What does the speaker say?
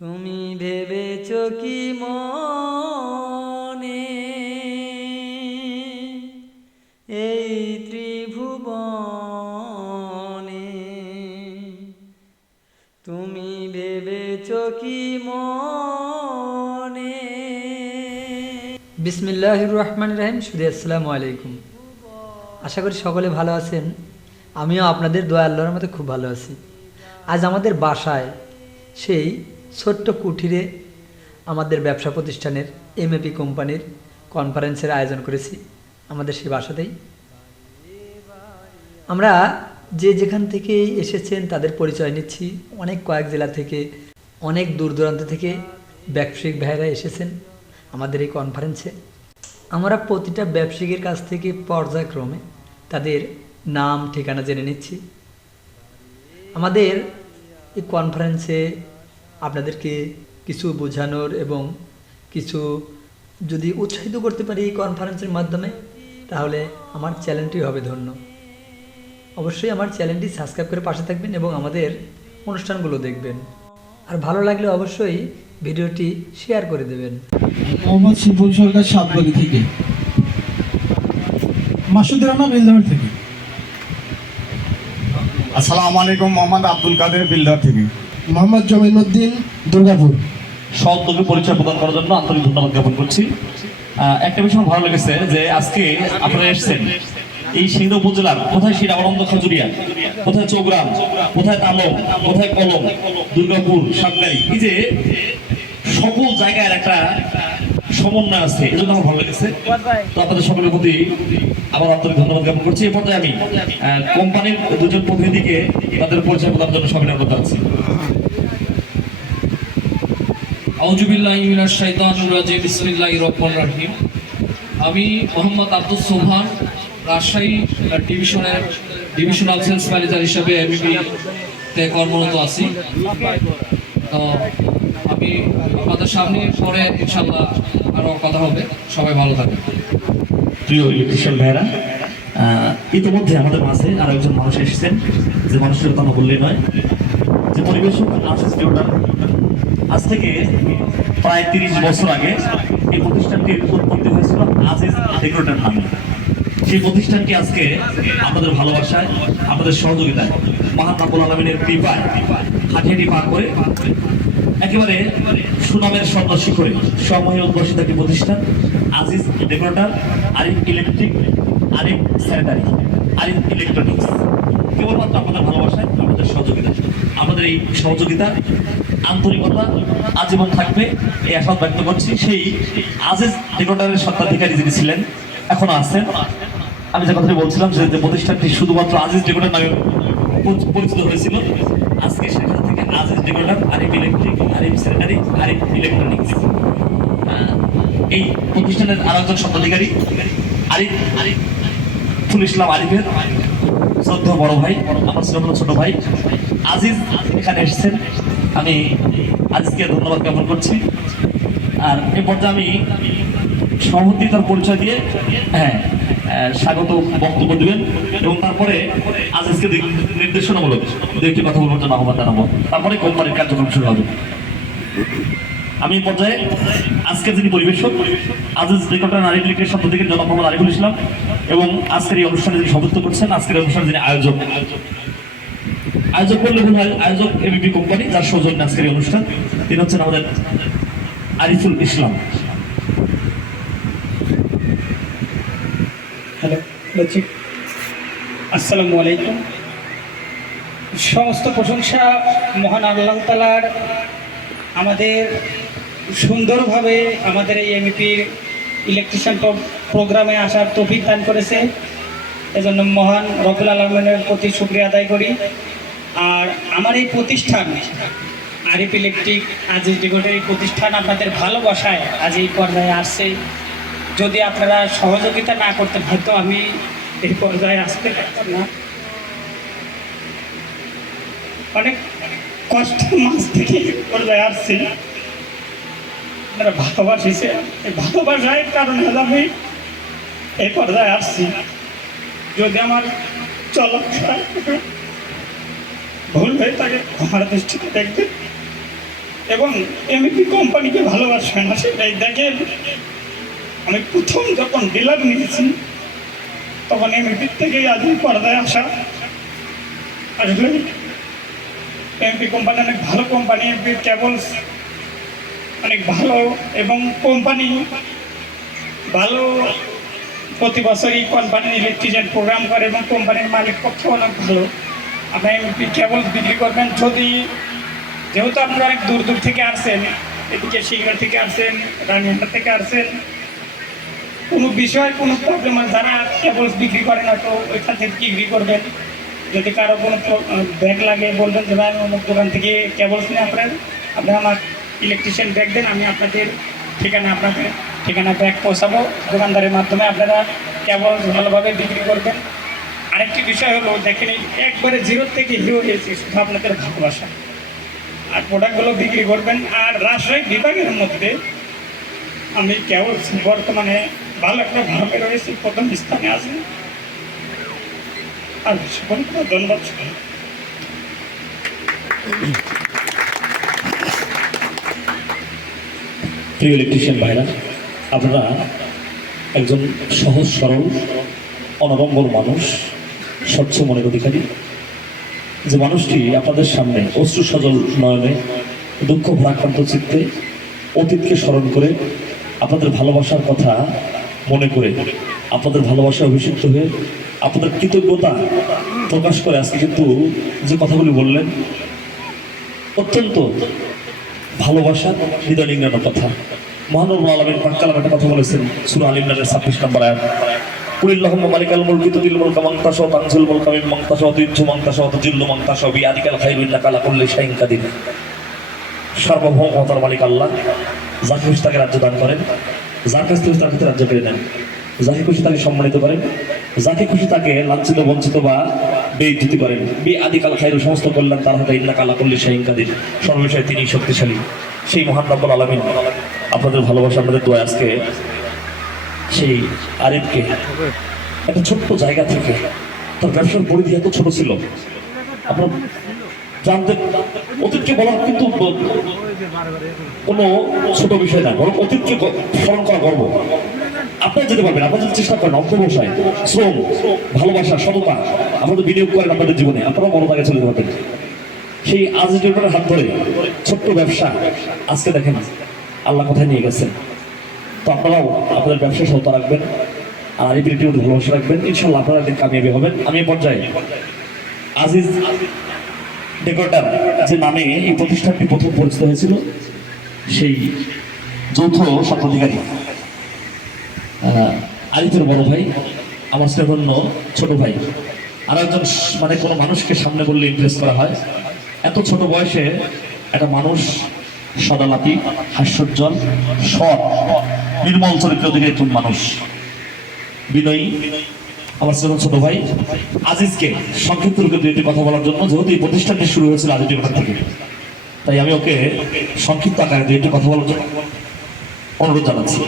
তুমি ভেবেছ কি মনে? এই ত্রিভুবনে তুমি ভেবেছ কি মনে? বিসমিল্লাহ রহমান রাহিম সুদী আসসালামু আলাইকুম। আশা করি সকলে ভালো আছেন। আমিও আপনাদের দোয়া আল্লাহর মতো খুব ভালো আছি। আজ আমাদের বাসায় সেই ছোট্ট কুঠিরে আমাদের ব্যবসা প্রতিষ্ঠানের এমএপি কোম্পানির কনফারেন্সের আয়োজন করেছি আমাদের সেই বাসাতেই। আমরা যে যেখান থেকে এসেছেন তাদের পরিচয় নিচ্ছি। অনেক কয়েক জেলা থেকে, অনেক দূর দূরান্ত থেকে ব্যবসায়িক ভাইয়েরা এসেছেন আমাদের এই কনফারেন্সে আমরা প্রতিটা ব্যবসায়িকের কাছ থেকে পর্যায়ক্রমে তাদের নাম, ঠিকানা জেনে নিচ্ছি। আমাদের এই কনফারেন্সে আপনাদেরকে কিছু বোঝানোর এবং কিছু যদি উৎসাহিত করতে পারি এই কনফারেন্সের মাধ্যমে তাহলে আমার চ্যানেলটি হবে ধন্য। অবশ্যই আমার চ্যানেলটি সাবস্ক্রাইব করে পাশে থাকবেন এবং আমাদের অনুষ্ঠানগুলো দেখবেন। আর ভালো লাগলে অবশ্যই ভিডিওটি শেয়ার করে দেবেন। মোহাম্মদ শিবুল সরকার থেকে। মাসুদ রানা বেলদার থেকে। আসসালামু আলাইকুম মোহাম্মদ আব্দুল কাদের বিল্ডার থেকে। মোহাম্মদ জমিনুদ্দিন দুর্গাপুর। সদ্যোগে পরিচয় প্রদান করার জন্য আন্তরিক ধন্যবাদ জ্ঞাপন করছি। একটা বিষয় ভালো লেগেছে যে আজকে আপনারা এসছেন। এই সিন্ধু উপজেলার কোথায় শিরাবনন্দ খাজুরিয়া, কোথায় চৌগ্রাম, কোথায় তালম কোথায় কলম, দুর্গাপুর সাতগাড়ি এই যে সকল জায়গার একটা সমন্বয় আছে এই জন্য আমার ভালো লেগেছে। তো আপনাদের সকলের প্রতি আবার আন্তরিক ধন্যবাদ জ্ঞাপন করছি। এই পর্যায়ে আমি কোম্পানির দুজন প্রতিনিধিকে তাদের পরিচয় প্রদানের জন্য সবিনয় অনুরোধ জানাচ্ছি আউজুবিল্লাহি মিনাশ শাইতানির রাজিম বিসমিল্লাহির রহমানির রহিম। আমি মোহাম্মদ আব্দুল সোহান রাজশাহী ডিভিশনের ডিভিশনাল সেলস ম্যানেজার হিসেবে এবিপি তে কর্মরত আছি। তো আমি আপনাদের সামনে পরে ইনশাল্লাহ আরও কথা হবে। সবাই ভালো থাকবে প্রিয় ইলেকট্রিশিয়ান ভাইরা ইতিমধ্যে আমাদের মাঝে আরও একজন মানুষ এসেছেন, যে মানুষের কথা বললেই নয়, যে পরিবেশক আশিস দেওটার আজ থেকে প্রায় তিরিশ বছর আগে এই প্রতিষ্ঠানটির উৎপত্তি হয়েছিল আজিজ ডেকোরেটর নামে। সেই প্রতিষ্ঠানটি আজকে আপনাদের ভালোবাসায়, আপনাদের সহযোগিতায় মহাত্মাবুল আলমিনের কৃপায় হাঁটিহাঁটি পার করে একেবারে সুনামের স্বর্ণ শিখরে সময়ে উদ্ভাসিত একটি প্রতিষ্ঠান, Aziz decorator, Arif electric, Arif sanitary, Arif electronics. কেবলমাত্র আপনাদের ভালোবাসায় আমাদের সহযোগিতা। আমাদের এই সহযোগিতা আন্তরিকতা আজীবন থাকবে, এই আশা ব্যক্ত করছি। সেই আজিজ ডেকোরেটরের স্বত্বাধিকারী যিনি ছিলেন, এখনও আছেন। আমি যে কথাটি বলছিলাম, যে প্রতিষ্ঠানটি শুধুমাত্র আজিজ ডেকোরেটর নামে পরিচিত হয়েছিল। Aziz decorator Arif electric Arif sanitary Arif electronics এই প্রতিষ্ঠানের আর একজন স্বত্বাধিকারী আরিফ আরিফ ফুল ইসলাম আরিফের। শ্রদ্ধ বড় ভাই, আমার শ্রদ্ধা ছোট ভাই। আজিজ এখানে এসেছেন। আমি আজিজকে ধন্যবাদ জ্ঞাপন করছি। আর এই পর্যায়ে আমি সভাপতি তার পরিচয় দিয়ে হ্যাঁ স্বাগত বক্তব্য দিবেন এবং তারপরে আজিজকে দিক- নির্দেশনামূলক দু একটি কথা বলবার জন্য আহ্বান জানাব তারপরে কোম্পানির কার্যক্রম শুরু হবে। আমি পর্যায়ে আজকে যিনি পরিবেশক, আজিজ রেকর্ডার নারী লীগের শব্দ থেকে জনাব মোহাম্মদ আরিফুল ইসলাম এবং আজকের এই অনুষ্ঠানে যিনি সদস্য করছেন, আজকের অনুষ্ঠানে যিনি আয়োজক। আয়োজক করলে ভুল হয় আয়োজক এবিপি কোম্পানি, যার সৌজন্য আজকের এই অনুষ্ঠান। তিনি হচ্ছেন আমাদের আরিফুল ইসলাম। হ্যালো, বলছি, আসসালামু আলাইকুম। সমস্ত প্রশংসা মহান আল্লাহ তালার আমাদের সুন্দরভাবে আমাদের এই এমপির ইলেকট্রিশিয়ান প্রোগ্রামে আসার তৌফিক দান করেছে। এজন্য মহান রবুল আলমের প্রতি শুক্রিয়া আদায় করি। আর আমার এই প্রতিষ্ঠান, আরিফ ইলেকট্রিক আজ এই প্রতিষ্ঠান আপনাদের ভালোবাসায় আজ এই পর্যায়ে আসছে। যদি আপনারা সহযোগিতা না করতেন হয়তো আমি এই পর্যায়ে আসতে পারতাম না। অনেক কষ্ট মাছ থেকে পর্যায়ে আসছি। আপনারা ভালোবাসিছে এই ভালোবাসায় কারণে আমি এই পর্যায়ে আসছি। যদি আমার চলাফেরা ভুল হয়ে থাকে, আমার দৃষ্টিতে দেখবেন। এবং এমপি কোম্পানিকে ভালোবাসবে না, সেটাই দেখেন। আমি প্রথম যখন ডিলার নিয়েছি, তখন এমপির থেকে আজ এই পর্দায় আসা। আসলে এমপি কোম্পানি অনেক ভালো কোম্পানি এমপি কেবলস অনেক ভালো এবং কোম্পানি ভালো। প্রতি বছরই কোম্পানির ইলেকট্রিশিয়ান প্রোগ্রাম করে এবং কোম্পানির মালিক পক্ষ অনেক ভালো। আপনি এমপি কেবল বিক্রি করবেন যদি, যেহেতু আপনারা অনেক দূর দূর থেকে আসছেন এদিকে শিগড়া থেকে আসছেন রানিহাটা থেকে আসছেন কোনো বিষয়, কোনো প্রবলেম যারা কেবল বিক্রি করে না, তো ওইখান থেকে বিক্রি করবেন? যদি কারও কোনো ব্যাগ লাগে, বলবেন যে, ভাই অমুক দোকান থেকে কেবলস নিয়ে আপনার আপনি আমার ইলেকট্রিশিয়ান ব্যাগ দেন, আমি আপনাদের ঠিকানা আপনাদের ঠিকানা ব্যাগ পৌঁছাবো। দোকানদারের মাধ্যমে আপনারা কেবল ভালোভাবে বিক্রি করবেন। আরেকটি বিষয় হলো, দেখেন একবারে জিরো থেকে হিরো হয়েছে, শুধু আপনাদের ভালোবাসা। আর প্রোডাক্টগুলো বিক্রি করবেন, আর রাজশাহী বিভাগের মধ্যে আমি কেবল বর্তমানে ভাবে রয়েছি প্রথম স্থানে আছি। আর সকলকে ধন্যবাদ প্রিয় ইলেকট্রিশিয়ান ভাইরা, আপনারা একজন সহজ, সরল অনরঙ্গল মানুষ, স্বচ্ছ মনের অধিকারী। যে মানুষটি আপনাদের সামনে অশ্রু সজল নয়নে দুঃখ ভরাক্রান্ত চিত্তে অতীতকে স্মরণ করে আপনাদের ভালোবাসার কথা মনে করে আপনাদের ভালোবাসায় অভিষিক্ত হয়ে আপনাদের কৃতজ্ঞতা প্রকাশ করে আজকে কিন্তু যে কথাগুলি বললেন, অত্যন্ত ভালোবাসা, হৃদয় নিংড়ানো কথা। মহানবুল আলমের পাক্কালাম একটা কথা বলেছেন, সুরা নামের ছাব্বিশ নম্বর আয়াত। কুলিল্লাহুম খায়রু ইন্নাকা আলা সার্বভৌমতার মালিক আল্লাহ, যাকে তাকে রাজ্য দান করেন। যার কাছ থেকে তার কাছে রাজ্য পেয়ে নেন যাকে খুশি তাকে সম্মানিত করেন। যাকে খুশি তাকে লাঞ্ছিত, বঞ্চিত বা বেইজ্জতি করেন। বি আদিকাল খাইরু সমস্ত কল্যাণ তার হাতে ইন্না কালা করলে শাহিন কাদির। সর্ববিষয়ে তিনি শক্তিশালী। সেই মহান রব্বুল আলমিন। আপনাদের ভালোবাসা, আপনাদের দোয়া আজকে সেই আরিফকে একটা ছোট্ট জায়গা থেকে, তার ব্যবসার পরিধি এত ছোট ছিল। আপনার জানতে অতীতকে বলা কিন্তু কোনো ছোট বিষয় না, বরং অতীতকে স্মরণ করা গর্ব। আপনারা যেতে পারবেন, আপনারা যদি চেষ্টা করেন অধ্যবসায় শ্রম, ভালোবাসা, সততা আপনাদের বিনিয়োগ করেন আপনাদের জীবনে, আপনারাও বড় জায়গায় চলে যেতে সেই আজিজের হাত ধরে ছোট্ট ব্যবসা, আজকে দেখেন আল্লাহ কোথায় নিয়ে গেছেন। তো আপনারাও আপনাদের ব্যবসা সততা রাখবেন, আর এই বিলিটির ভালোবাসা রাখবেন। ইনশাল্লাহ আপনারা কামিয়াবি হবেন। আমি পর্যায়ে আজিজ ডেকোরেটার যে নামে এই প্রতিষ্ঠানটি প্রথম পরিচিত হয়েছিল সেই যৌথ স্বত্বাধিকারী আহ, আরিফের বড় ভাই আমার স্নেহন্য ছোট ভাই। আর একজন মানে কোনো মানুষকে সামনে বললে ইমপ্রেস করা হয়। এত ছোট বয়সে একটা মানুষ সদালাপি হাস্যোজ্জ্বল সৎ নির্মল চরিত্র দিকে একজন মানুষ। বিনয়ী আমার ছোট ছোট ভাই আজিজকে সংক্ষিপ্ত রূপে দুইটি কথা বলার জন্য, যেহেতু এই প্রতিষ্ঠানটি শুরু হয়েছিল আজিজের কথা থেকে। তাই আমি ওকে সংক্ষিপ্ত আকারে দুইটি কথা বলার জন্য অনুরোধ জানাচ্ছি।